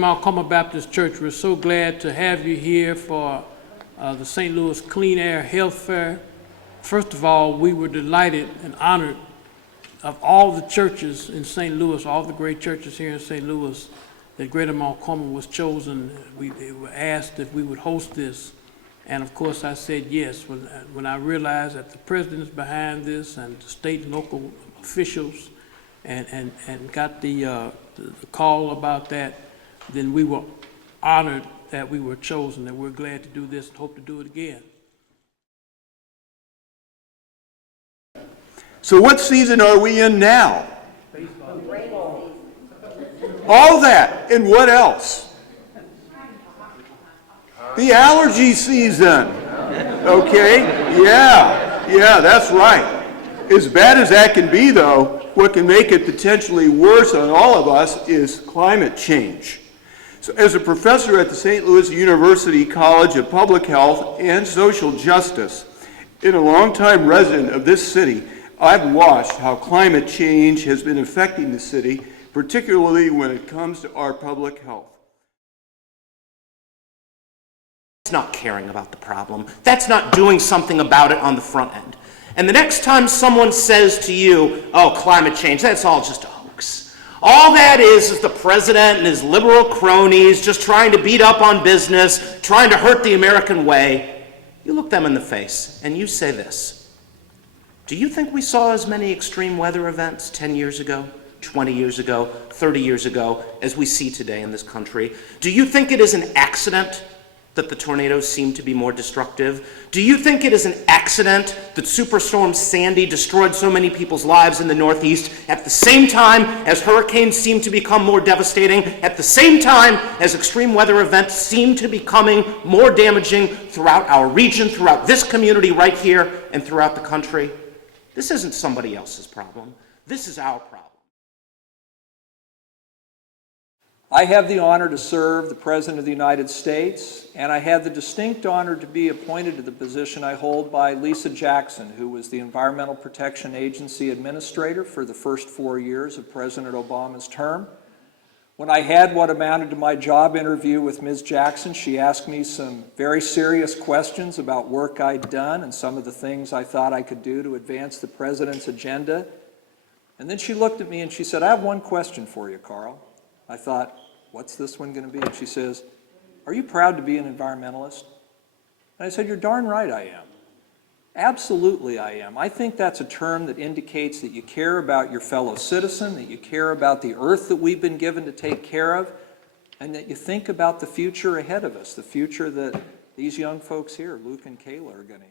Carmel Baptist Church, we're so glad to have you here for the St. Louis Clean Air Health Fair. First of all, we were delighted and honored of all the churches in St. Louis, all the great churches here in St. Louis, that Greater Mount Carmel was chosen. We were asked if we would host this, and of course I said yes. When I realized that the president is behind this and the state and local officials and got the call about that, then we were honored that we were chosen, and we're glad to do this and hope to do it again. So what season are we in now? All that, and what else? The allergy season. Okay, yeah, that's right. As bad as that can be, though, what can make it potentially worse on all of us is climate change. So as a professor at the St. Louis University College of Public Health and Social Justice, and a longtime resident of this city, I've watched how climate change has been affecting the city, particularly when it comes to our public health. That's not caring about the problem. That's not doing something about it on the front end. And the next time someone says to you, oh, climate change, that's all just a hoax. All that is the president and his liberal cronies just trying to beat up on business, trying to hurt the American way. You look them in the face and you say this: do you think we saw as many extreme weather events 10 years ago, 20 years ago, 30 years ago as we see today in this country? Do you think it is an accident that the tornadoes seem to be more destructive? Do you think it is an accident that Superstorm Sandy destroyed so many people's lives in the Northeast at the same time as hurricanes seem to become more devastating, at the same time as extreme weather events seem to be becoming more damaging throughout our region, throughout this community right here, and throughout the country? This isn't somebody else's problem. This is our problem. I have the honor to serve the President of the United States, and I had the distinct honor to be appointed to the position I hold by Lisa Jackson, who was the Environmental Protection Agency Administrator for the first 4 years of President Obama's term. When I had what amounted to my job interview with Ms. Jackson, she asked me some very serious questions about work I'd done and some of the things I thought I could do to advance the President's agenda. And then she looked at me and she said, I have one question for you, Carl. I thought, what's this one going to be? And she says, are you proud to be an environmentalist? And I said, you're darn right I am. Absolutely I am. I think that's a term that indicates that you care about your fellow citizen, that you care about the earth that we've been given to take care of, and that you think about the future ahead of us, the future that these young folks here, Luke and Kayla, are going to